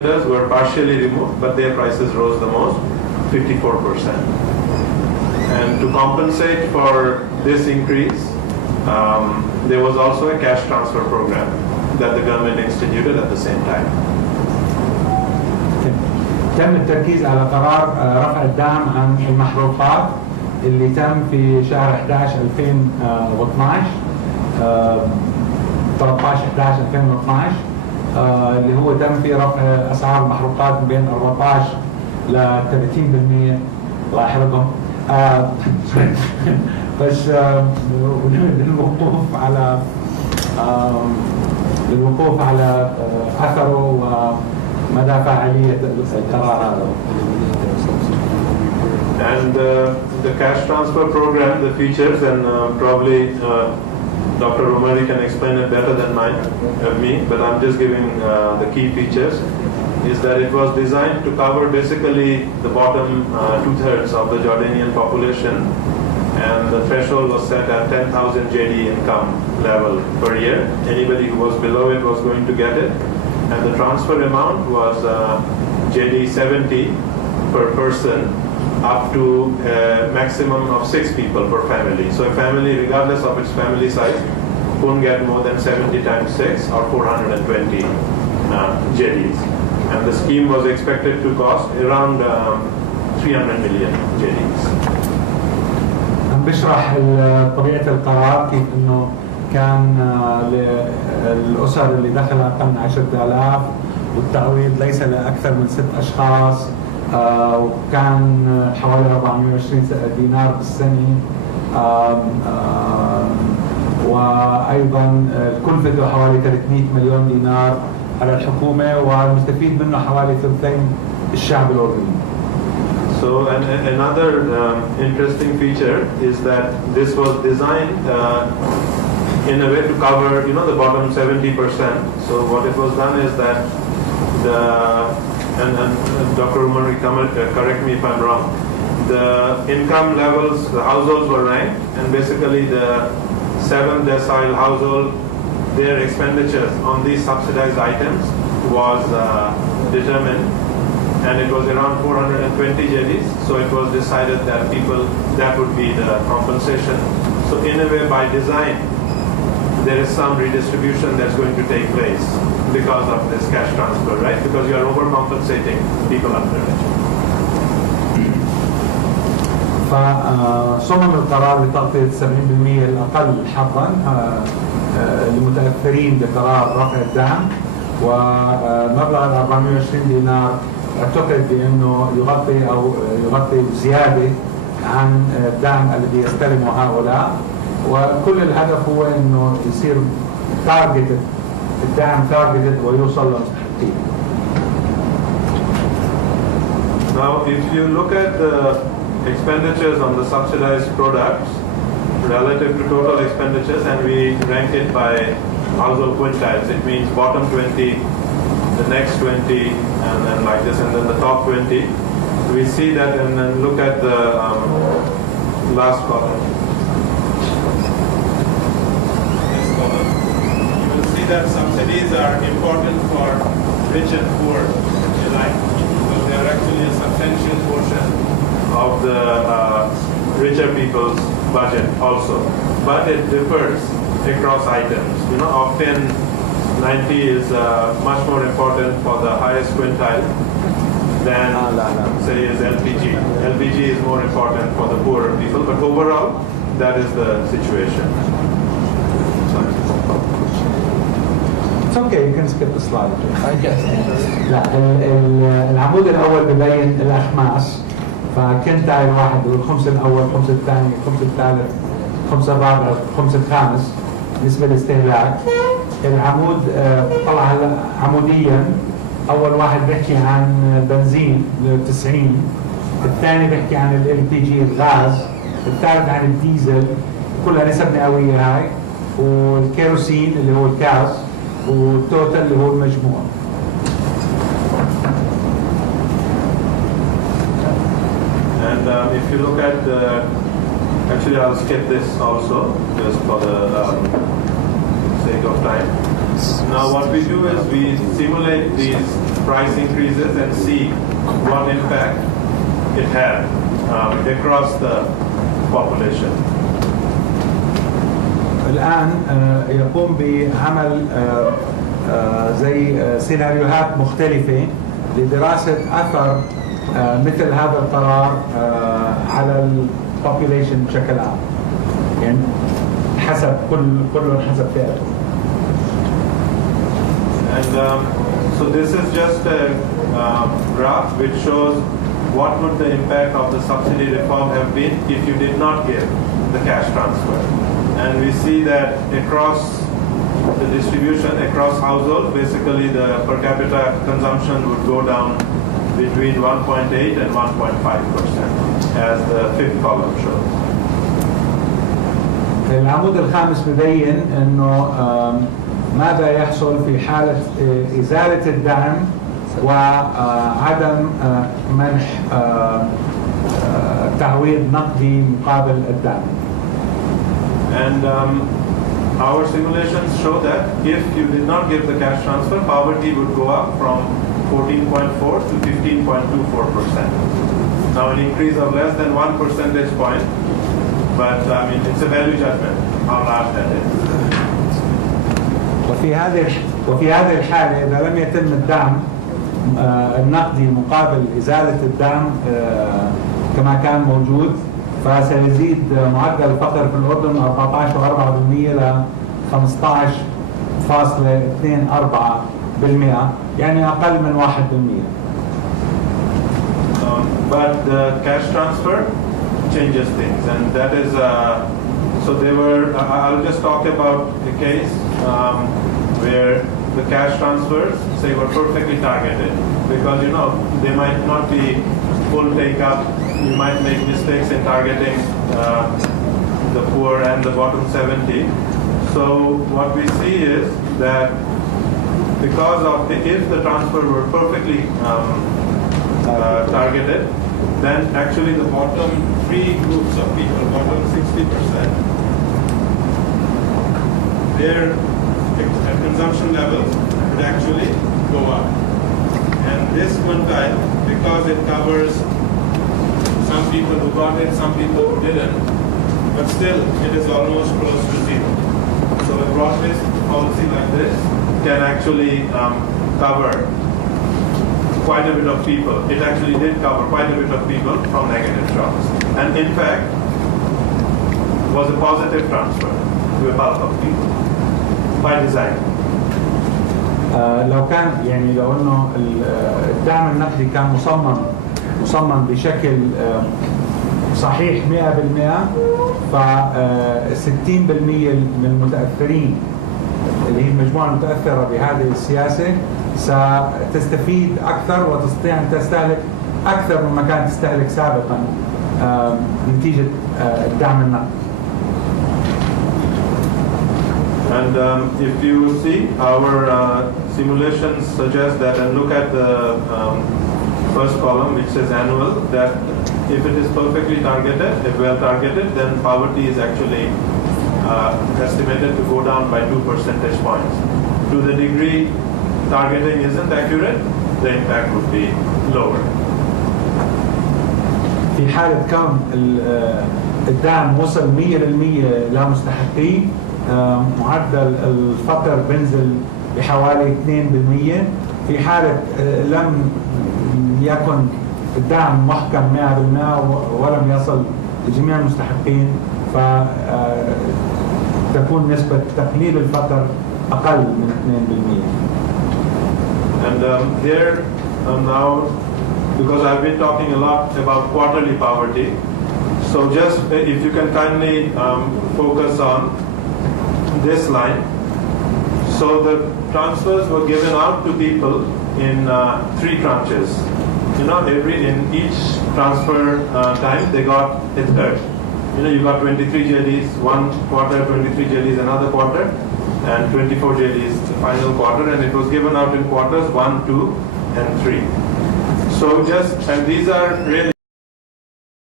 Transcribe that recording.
were partially removed, but their prices rose the most, 54%. And to compensate for this increase, there was also a cash transfer program that the government instituted at the same time. تم التركيز على قرار رفع الدعم عن المحروقات اللي تم في شهر 11 2012 13 11 2012 اللي هو تم في رفع اسعار المحروقات من بين 14 ل 30%. الله يحرقهم. بس للوقوف على اثره ومدى فاعليه القرار هذا. And the cash transfer program, the features, and probably Dr. Romari can explain it better than me, but I'm just giving the key features, is that it was designed to cover basically the bottom two-thirds of the Jordanian population, and the threshold was set at 10,000 JD income level per year. Anybody who was below it was going to get it, and the transfer amount was JD 70 per person, up to a maximum of 6 people per family. So a family, regardless of its family size, couldn't get more than 70 times 6 or 420 JDs. And the scheme was expected to cost around 300 million JDs. عم بشرح طبيعة القرار، كيف انه كان للأسر اللي دخلها أقل من 10,000 والتعويض ليس لأكثر من 6 أشخاص، وكان حوالي 420 دينار بالسنة، وأيضا كلفته حوالي 300 مليون دينار على الحكومة، والمستفيد منه حوالي ثلثين الشعب الأردني. So another interesting feature is that this was designed in a way to cover, the bottom 70%. So what it was done is that and Dr. Umar, correct me if I'm wrong, the income levels, the households were ranked, and basically the 7th decile household, their expenditures on these subsidized items was determined, and it was around 420 JDs, so it was decided that that would be the compensation. So in a way, by design, there is some redistribution that's going to take place because of this cash transfer, right? Because you are overcompensating people under it. فصمم القرار لتغطية 70% الأقل حظا المتأثرين بقرار رفع الدعم، ومبلغ 420 دينار اعتقد بأنه يغطي زيادة عن الدعم الذي يستلمه هؤلاء، وكل الهدف هو انه يصير الدعم تارجتد ويوصل للمستحقين. Now, if you look at the expenditures on the subsidized products relative to total expenditures, and we rank it by household quintiles, it means bottom 20, the next 20, and then like this, and then the top 20. We see that, and then look at the last column. That subsidies are important for rich and poor, if you like. So they are actually a substantial portion of the richer people's budget also. But it differs across items. Often 90 is much more important for the highest quintile than, say, is LPG. LPG is more important for the poorer people, but overall, that is the situation. It's okay, you can skip the slide. لا، العمود الأول ببين الأخماس، فكنتايل واحد والخمس الأول، الخمس الثاني، الخمس الثالث، الخمس الرابع، الخمس الخامس بالنسبة للاستهلاك. العمود طلع عموديا، أول واحد بيحكي عن بنزين 90، الثاني بيحكي عن LPG الغاز، الثالث عن الديزل، كلها نسب مئوية هاي، والكيروسين اللي هو الكاز، والتوتال اللي هو المجموع. And if you look at actually I'll skip this also just for the sake of time. Now what we do is we simulate these price increases and see what impact it had across the population. الآن يقوم بعمل زي سيناريوهات مختلفة لدراسة أثر مثل هذا القرار على البوبوليشن بشكل عام، يعني حسب كل حسب فئته. And so this is just a graph which shows what would the impact of the subsidy reform have been if you did not give the cash transfer. And we see that across the distribution, across households, basically the per capita consumption would go down between 1.8 and 1.5%, as the fifth column shows. العمود الخامس ببين انه ماذا يحصل في حالة إزالة الدعم وعدم منح تعويض نقدي مقابل الدعم. And our simulations show that if you did not give the cash transfer, poverty would go up from 14.4 to 15.24%. Now an increase of less than 1 percentage point, but I mean it's a value judgment how large that is. وفي هذه الحالة إذا لم يتم الدعم النقدي مقابل إزالة الدعم كما كان موجود، فسيزيد معدل الفقر في الأردن من 14.4% ل 15.24%، يعني أقل من 1%. But the cash transfer changes things, and that is so they were. I'll just talk about a case where the cash transfers, say, were perfectly targeted, because they might not be full take up. You might make mistakes in targeting the poor and the bottom 70. So what we see is that because of if the transfer were perfectly targeted, then actually the bottom three groups of people, bottom 60%, their consumption levels would actually go up. And this quintile, because it covers some people who got it, some people who didn't, but still it is almost close to zero. So a broad-based policy like this can actually cover quite a bit of people. It actually did cover quite a bit of people from negative shocks. And in fact, was a positive transfer to a bulk of people by design. لو كان لو انه الدعم النقدي كان مصمم بشكل صحيح 100%، ف 60% من المتاثرين اللي هي المجموعه المتاثره بهذه السياسه ستستفيد اكثر وتستطيع ان تستهلك اكثر مما كانت تستهلك سابقا نتيجه الدعم النقدي. And if you see, our simulations suggest that, and look at the first column which says annual, that if it is perfectly targeted, if well targeted, then poverty is actually estimated to go down by 2 percentage points. To the degree targeting isn't accurate, the impact would be lower. في حالة كون الدعم وصل 100% لمستحقيه، معدل الفقر بينزل بحوالي 2%. في حالة لم يكن الدعم محكم 100% ولم يصل لجميع المستحقين، فتكون نسبة تقليل الفقر أقل من 2%. And here now, because I've been talking a lot about quarterly poverty, so just if you can kindly focus on this line. So the transfers were given out to people in 3 tranches. In each transfer time they got a third. You got 23 JDs, 1 quarter, 23 JDs another quarter, and 24 JDs the final quarter, and it was given out in quarters 1, 2, and 3. So and these are really